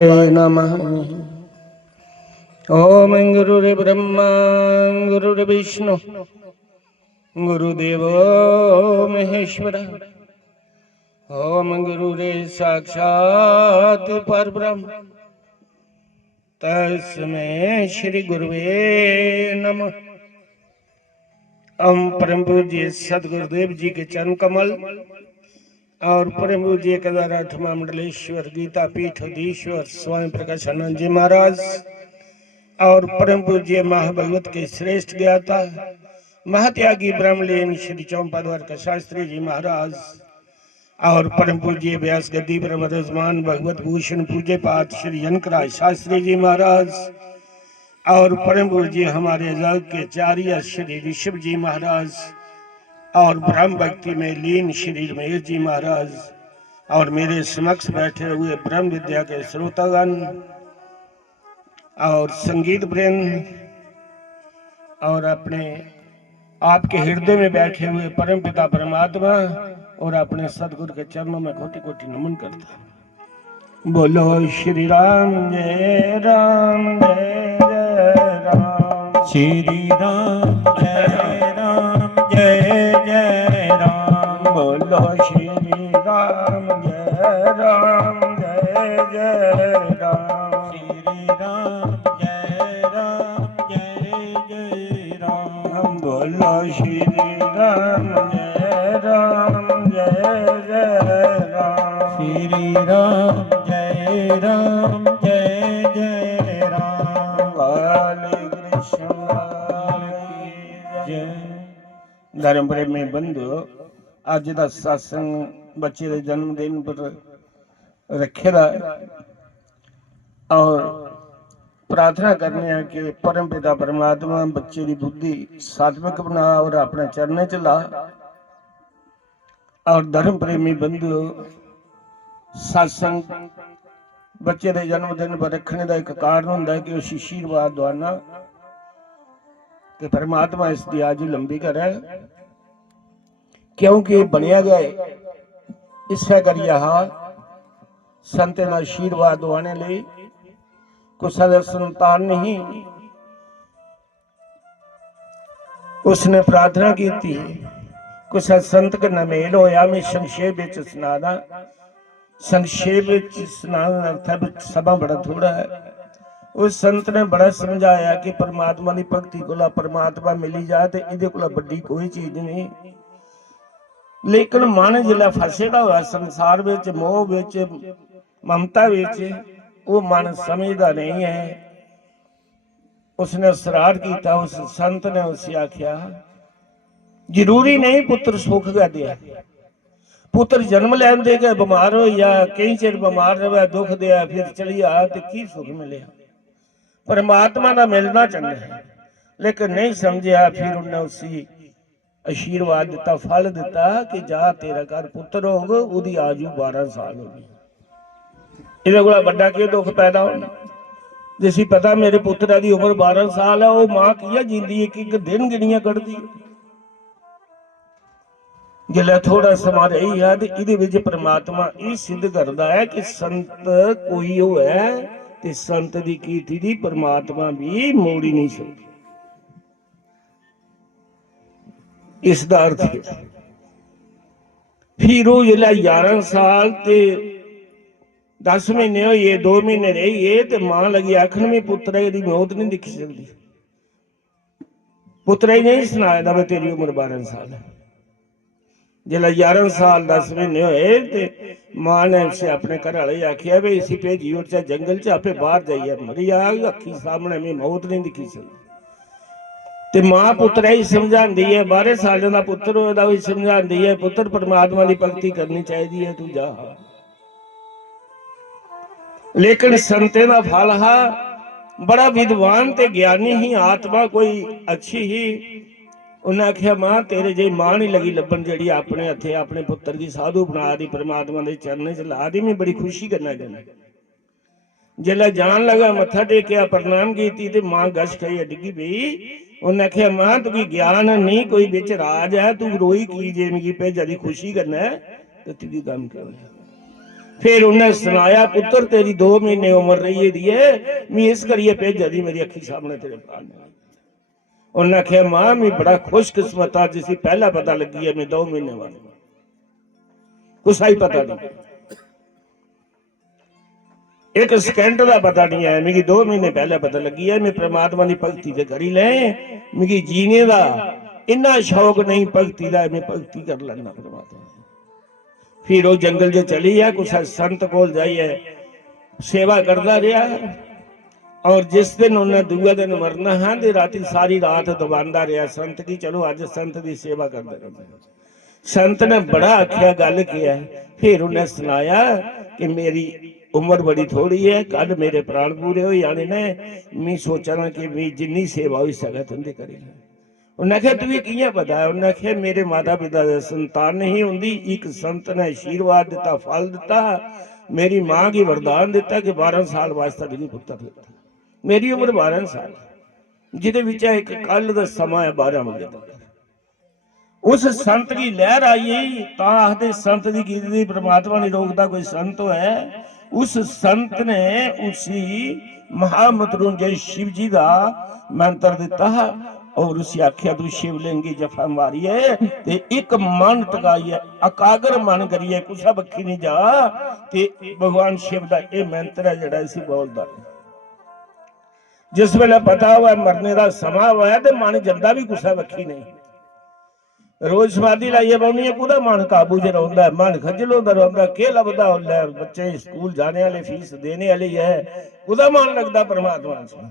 नमः। ओम गुरुर्ब्रह्मा गुरुर्विष्णु गुरुदेवो महेश्वरः। ओम गुरुरे साक्षात् परब्रह्म तस्मै श्री गुरुवे नमः। ओम परम पूज्य सदगुरुदेव जी के चरण कमल और परम पूज्य केदारनाथ मंडलेश्वर गीता पीठ अधीश्वर स्वामी प्रकाशानंद जी महाराज और परम पूज्य महाभगवत के श्रेष्ठ ज्ञाता महात्यागी ब्रह्मलीन श्री चौपाद्वार शास्त्री जी महाराज और परम पूज्य व्यास गद्दी पर विराजमान भगवत भूषण पूज्य पाठ श्री जनकराज शास्त्री जी महाराज और परम पूज्य हमारे जग के चार्य श्री ऋषभ जी महाराज और ब्रह्म भक्ति में लीन श्री रमेश जी महाराज और मेरे समक्ष बैठे हुए ब्रह्म विद्या के श्रोतागण और संगीत वृंद और अपने आपके हृदय में बैठे हुए परम पिता परमात्मा और अपने सदगुरु के चरणों में कोटि कोटि नमन करता। बोलो श्री राम जय राम जय जय राम। श्री राम जय राम जय जय राम। बोलो श्री राम जय राम जय जय राम। श्री राम जय राम जय जय राम। बोलो श्री राम जय राम जय जय राम। श्री राम जय राम जय जय राम। वाले कृष्ण जय। धर्म प्रेमी बंधु, अज का सत्संग बच्चे के जन्मदिन पर रखे दा और प्रार्थना करने हैं कि परम पिता परमात्मा बच्चे की बुद्धि सात्विक बना और अपने चरणों च ला। और धर्म प्रेमी बंधु, सत्संग बच्चे के जन्मदिन पर रखने का एक कारण होंगे कि उस आशीर्वाद दवाना कि परमात्मा इसकी आयु लंबी करे, क्योंकि बनया गया इसे करिए संत का आशीर्वाद दवाने लिए कुछ संतान नहीं उसने प्रार्थना की थी। कुछ संत का नमेल होया। मैं संक्षेप सुना संक्षेप अर्थ सभा बड़ा थोड़ा है। उस संत ने बड़ा समझाया कि परमात्मा की भक्ति को परमात्मा मिली जाए तो ये को बड़ी कोई चीज नहीं, लेकिन मन जिला फसेड़ा हुआ संसार विच मोह विच ममता विच वो मन समझदा नहीं है। उसने सरार किया। उस संत ने उसे आख्या जरूरी नहीं पुत्र सुख का दिया, पुत्र जन्म लैन देगा बीमार हो या कई चिर बीमार रहा दुख दिया फिर चली आ तो की सुख मिले। परमात्मा का मिलना चंगा है, लेकिन नहीं समझा। फिर उन्हें उसी आशीर्वाद दिता, फल दिता कि जा तेरा घर पुत्र होगा, उसकी आयु 12 साल होगी। ये बड़ा के दुख पैदा होना जिसी पता मेरे पुत्रा की उम्र 12 साल है, वो मां की जींदी है कि एक दिन गिनिया कटती है। जिला थोड़ा समा रही है तो ये परमात्मा ये सिद्ध करता है कि संत कोई हो है ते संत की कीर्ति दी परमात्मा भी मोड़ी नहीं सकती। इसका अर्थ है फिर वो जिला 11 साल ते 10 महीने हो ये 2 महीने रही है तो मां लगी आखन में पुत्र की मौत नहीं दिखी सकती। पुत्र ही नहीं सुनाया मैं तेरी उम्र 12 साल है। जिला 11 साल 10 महीने होए तो मां ने उसे अपने घर वाले आखिया भी इसी भेजी और चाहे जंगल च आपे बाहर जाइए मरी आ अखी सामने में मौत नहीं दिखी सकती। ते मां पुत्र ही समझाती है 12 साल का पुत्र होता भी समझाती है पुत्र परमात्मा की भक्ति करनी चाहिए है तू जा। लेकिन संते का फल हा बड़ा विद्वान ते ज्ञानी ही आत्मा कोई अच्छी ही। उन्हें आख्या मां तेरे जे मां नहीं लगी लभन जी अपने हथे अपने पुत्र की साधु बना दी परमात्मा के चरणों च ला दी। मैं बड़ी खुशी करना चाहना। जिला जान लगा मत्था टेकिया प्रणाम की मां गश खाई डिगी पई। उन्हें आख्या मां तुझी ज्ञान नहीं कोई बिच राज है तू रोई की जे मिगी भेजा दी खुशी करना है तो तुझी गम क्यों है। फिर उन्हें सुनाया पुत्र तेरी 2 महीने उम्र रही है मैं इस करिए भेजा दी मेरी अखी सामने तेरे भरा ने। उन्हें आख्या मां मैं बड़ा खुशकिस्मत आ जिसी पहला पता लगी है मैं 2 महीने वाली कुछ ही पता नहीं एक सेकंड का पता नहीं है मिगी 2 महीने पहले पता लगी है मैं परमात्मा की भगती ते करी ले मिगी जीने का इन्ना शौक नहीं भगती का मैं भगती कर लेना परमात्मा। फिर वो जंगल जो चली है कुछ संत कोल जाइए सेवा करता रहा और जिस दिन उन्हें दूसरे दिन मरना है तो राती सारी रात दबांदा रहा संत की चलो अज संत की सेवा करते रहते। संत ने बड़ा आख्या गल किया फिर उन्हें सुनाया कि मेरी उम्र बड़ी थोड़ी है कल मेरे प्राण पूरे हो जाने ने मैं सोचना कि मैं जिन्नी सेवा हो सके तुंदी करी। उन्हें आख्या तुझे कियां पता है? उन्हें आख्या मेरे माता पिता संतान नहीं होंगी एक संत ने आशीर्वाद दिता फल दिता मेरी मां की वरदान दिता कि 12 साल वास्ते मेरी पुत्र दिता मेरी उम्र 12 साल जिदे विच एक कल का समा है 12 बजे तक। उस संत की लहर आई आखते संत की कीर्ति परमात्मा नहीं रोकता कोई संत है। उस संत ने उसी महामृत्युंजय शिव जी का मंत्र दिता और उसी आख्या तू शिवलिंगी जफा मारिए ते एक मन टकाइए एकाग्र मन करिए कुछा बखी नहीं जा ते भगवान शिव का यह मंत्र है जड़ा इसी बोलता। जिस वेले पता हुआ मरने का समा हुआ तो मन जंदा भी कुछा बखी नहीं। रोज समाधि लाइए बौनी है पूरा मन काबू च रहा है मन खजल होता रहा के लभदा होता बच्चे स्कूल जाने वाले फीस देने वाली है पूरा मन लगता परमात्मा से।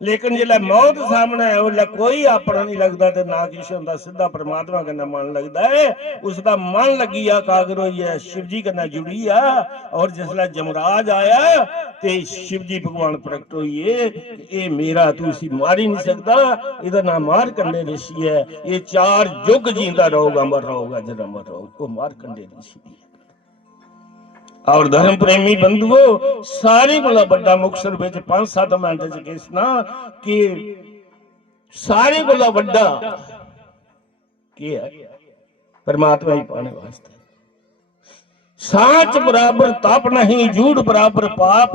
लेकिन जिला मौत सामने है उस कोई अपना नहीं लगता तो ना किश होंदा सीधा परमात्मा कन्नै मन लगता है उसका मन लगी आ कागर होई है शिव जी कन्नै जुड़ी आ। और जिसला जमराज आया ते शिव जी भगवान प्रकट होइए ये मेरा तू इसी मार ही नहीं सकता इहदा नाम मारकंडे ऋषि है ये 4 युग जींदा रहूगा अमर रहूगा जरा अमर रहूगा वो मारकंडे ऋषि है। और धर्म प्रेमी बंधुओं सारे को बड़ा मुक्तसर में 5-7 मिनट कहना कि सारे को बड़ा परमात्मा ही पाने वास्ते सांच बराबर ताप नहीं झूठ बराबर पाप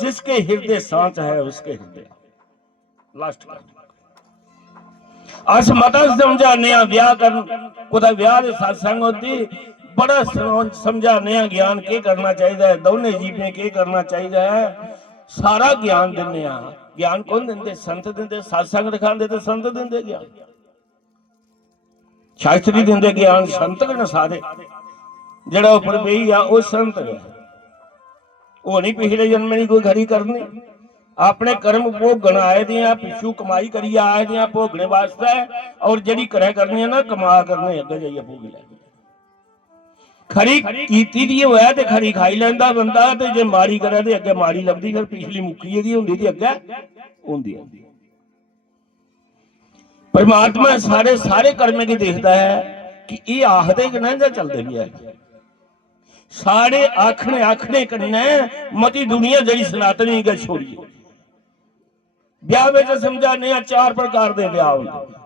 जिसके हृदय सांच है उसके हृदय लास्ट अस मता समझाने ब्याह कर ब्याह सत्संग होती बड़ा समझाने ज्ञान के करना चाहिए दोनों जीव ने के करना चाहिए सारा ज्ञान देने ज्ञान कौन देंगे संत देंगे सत्संग दिखाते तो संत देंगे ज्ञान शास्त्री देंगे ज्ञान संत ने सारे जड़ा उपर पई आ वो संत है वो नहीं पिछले जन्म नहीं कोई खरी करनी अपने कर्म भोगन आए दियां पिछू कमाई करिए आए दियां भोगने वास्ते और जड़ी करे करनी है ना कमा करने अगे जाइए भोग ले खरी कीती दी होया ते खरी खाई लैंदा बंदा ते जे माड़ी करे ते अगे माड़ी लगदी फिर पिछली मुक्की दी हुंदी दी अगे हुंदी है। परमात्मा सारे सारे कर्म की देखता है कि ये आखदे कि नहीं चलते भी है सारे आखने आखने कन्ने मती दुनिया जड़ी सनातनी गल छोड़िए ब्याह में समझाने 4 प्रकार के ब्याह होंगे।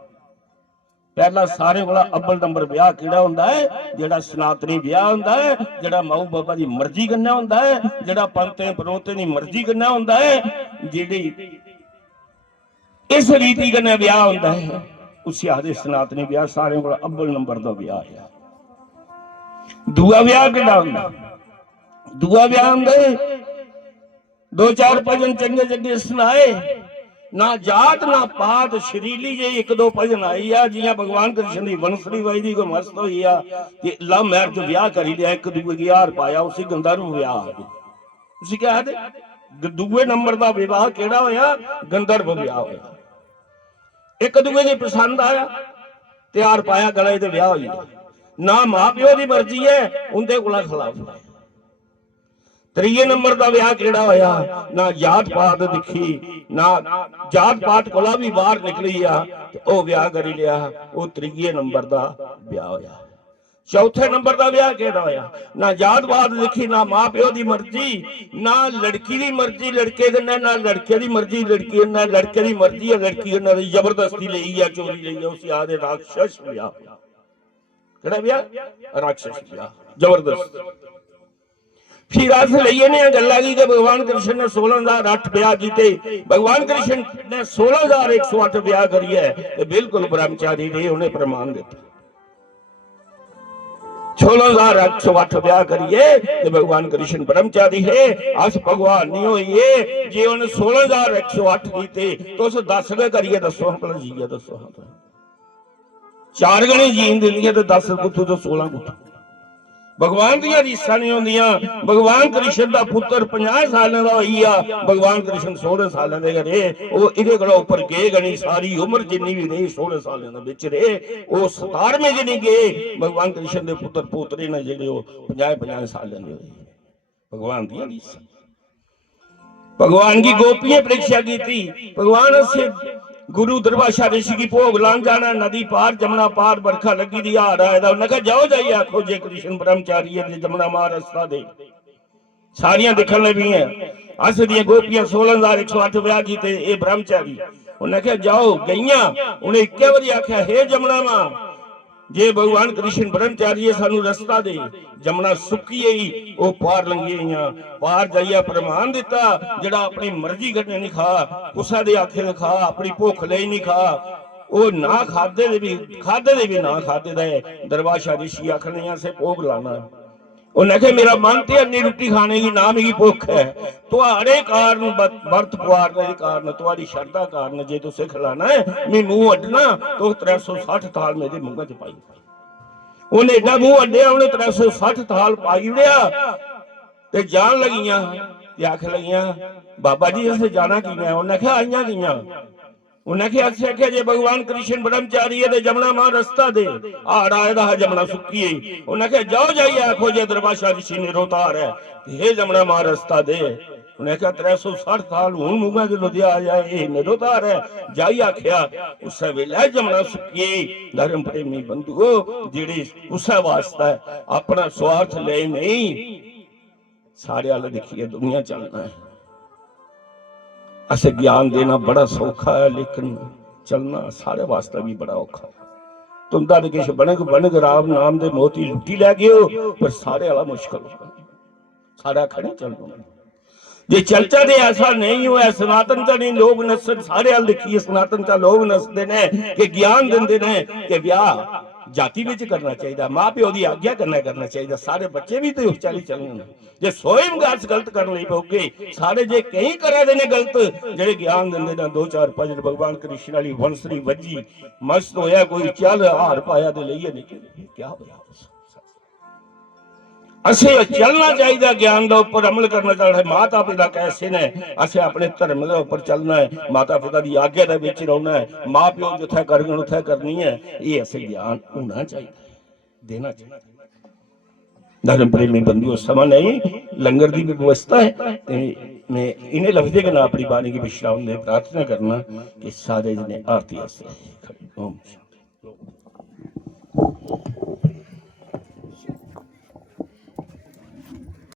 पहला सारे वाला अव्वल नंबर ब्याह किहड़ा हुंदा है जेड़ा सनातनी ब्याह हुंदा है जेड़ा माऊ बाबा दी मर्जी कन्नै हुंदा है जेड़ा पंते परोते दी मर्जी कन्नै हुंदा है जेड़ी इस रीति कन्नै ब्याह हुंदा है उसी आखदे सनातनी ब्याह सारे वाला अव्वल नंबर दा ब्याह है। दूआ ब्याह किहड़ा हुंदा दूआ ब्याह हुंदा 2-4 भजन चंगे चंगे सुनाए ना जात ना पात शरीली जे 1-2 भजन आई आ जियां भगवान कृष्ण दी बंसुरी वजदी कोई मस्त होई आ कि लव मैरिज ब्याह करी लिया एक दूए की हार पाया उसी गंधर्व ब्याह उसी क्या है दूए नंबर दा विवाह केड़ा होया गंधर्व ब्याह होया एक दूए की पसंद आया ते हार पाया गले ते ब्याह होई ना मां प्यो दी मर्जी है उनदे कोला खिलाफ। 3 नंबर का ब्याह केड़ा होया ना जात पात दिखी ना जात पात कोला भी बाहर निकली आ ओ ब्याह करी लिया वो 3 नंबर का ब्याह होया। 4थे नंबर का ब्याह केड़ा होया ना जात पात दिखी ना मां प्यो दी मर्जी ना लड़की दी मर्जी लड़के कन्नै ना लड़के दी मर्जी लड़की ना लड़के दी मर्जी है लड़की कन्नै जबरदस्ती लई है चोरी लई है उसी आदे राक्षस ब्याह केड़ा ब्याह राक्षस ब्याह जबरदस्त। खीरास लईए ने गल्ला की कि भगवान कृष्ण ने 16,008 ब्याह कीते। भगवान कृष्ण ने 16,108 ब्याह करी है, बिल्कुल ब्रह्मचारी रहे, उन्हें प्रमाण दिता। 16,108 ब्याह करिए तो भगवान कृष्ण ब्रह्मचारी है। अस भगवान नहीं होइए जे उन्हें 16,108 कीते तो उस 10 गए करिए, दसो भला जीए, दसो 4 गणे जीन देंगे तो 10 कुत्थों तो 16 कुत्थों। भगवान दियां रीसां नहीं होंदियां। भगवान कृष्ण दा पुत्र 50 सालां दा होइया, भगवान कृष्ण 16 सालां दे घरे, ओ इहदे कोला उपर गए गणी सारी उम्र जिन्नी भी रही 16 सालां दे विच रहे, ओ 17वें च नहीं गए। भगवान कृष्ण दे पुत्र पोतरे ने जेहड़े ओ 50 सालां दे होए। भगवान दियां रीसां। भगवान की गोपियां परीक्षा की थी। भगवान से गुरु दरबाशा ऋषि की भोग लान जाना, नदी पार जमुना पार, बरखा लगी दी आ रहा है। उन्हें कहा जाओ जाइए आखो जे कृष्ण ब्रह्मचारी है जमुना मार रस्ता दे। सारियां दिखन लगी हैं। अस दी गोपियां 16,108 ब्याह कीते, ये ब्रह्मचारी। उन्हें कहा जाओ, गईयां। उन्हें एक बारी आख्या हे जमुना मां, जे भगवान कृष्ण ब्रह्मचारी सानू रस्ता दे। जमुना सुकी ही वो पार लंघी गईयां। पार जाइया प्रमाण दिता, जड़ा अपनी मर्जी कन्ने नहीं खा, कुसा दे आखे ने खा, अपनी भुख ले नहीं खा, वो ना खादे दे भी ना खादे दे। दरबाशा ऋषि आखने से भोग लाना। उन्हें कहा मेरा मन ते अन्नी रोटी खाने की ना मेरी भुख है, तुहाड़े कारण बर्त पुआर के कारण, तुहाड़ी शरधा कारण जे तुसे खिलाना है, मैं मुंह अड्डना तो 360 थाल मेरे मुंह च पाई। उन्हें एडा मुंह अड्डिया, उन्हें 360 थाल पाई उड़िया ते जान लगियां। आख लगियां बाबा जी असें जाना किवें? उन्हें कहा आईयां कियां? उन्हें आख्या जे भगवान कृष्ण ब्रह्मचारी है जमुना मां रस्ता दे, हाड़ आए जमुना सुकी है। उन्हें कहा जाओ जाइए आखो जे दरबाशा ऋषि निरोतार है, हे जमुना मां रस्ता दे। उन्हें कहा 360 साल हूं मुंह जो दिया जाए निरोतार है, जाई आख्या उस वेले जमुना सुकी। धर्म प्रेमी बंधुओ, जेड़ी उस वास्ता है अपना स्वार्थ ले नहीं, सारे वाले देखिए दुनिया चलना है। असे ज्ञान देना बड़ा सौखा है, लेकिन चलना सारे वास्ते भी बड़ा औखा। तुम तो किश बनग बनग राम नाम दे मोती लुटी लै गए हो, पर सारे वाला मुश्किल हो, सारा खड़े चलना। जे चलचा दे ऐसा नहीं हुआ, सनातन चा नहीं लोग नसन, सारे हाल देखिए सनातन चा लोग नसते ने कि ज्ञान देंदे ने कि ब्याह जाति विच करना चाहिए, मां प्यो की आज्ञा करना चाहिए, सारे बच्चे भी तो उस चाली चलने। जे सोएम गास गलत करने लई पौगे, सारे जे कई करा देने गलत, जेड़े ज्ञान देंदे ना 2-4 भजन भगवान कृष्ण वाली वंसरी वजी मस्त होया, कोई चल हार पाया ते लईए नहीं, क्या होया? असे चलना चाहिए ज्ञान के उपर अमल करना चाहिए। माता पिता कैसे ने, असे अपने धर्म के उपर चलना है, माता पिता की आज्ञा के विच रहना है, माँ प्यो जिथे करन उथे करनी है। ये असे ज्ञान होना चाहिए, देना चाहिए। धर्म प्रेमी बंधुओं, समा नहीं, लंगर की भी व्यवस्था है। मैं इन्हें लफ्जे के ना अपनी बाणी की विश्राम दे प्रार्थना करना कि सारे जने आरती आस्ते। ओम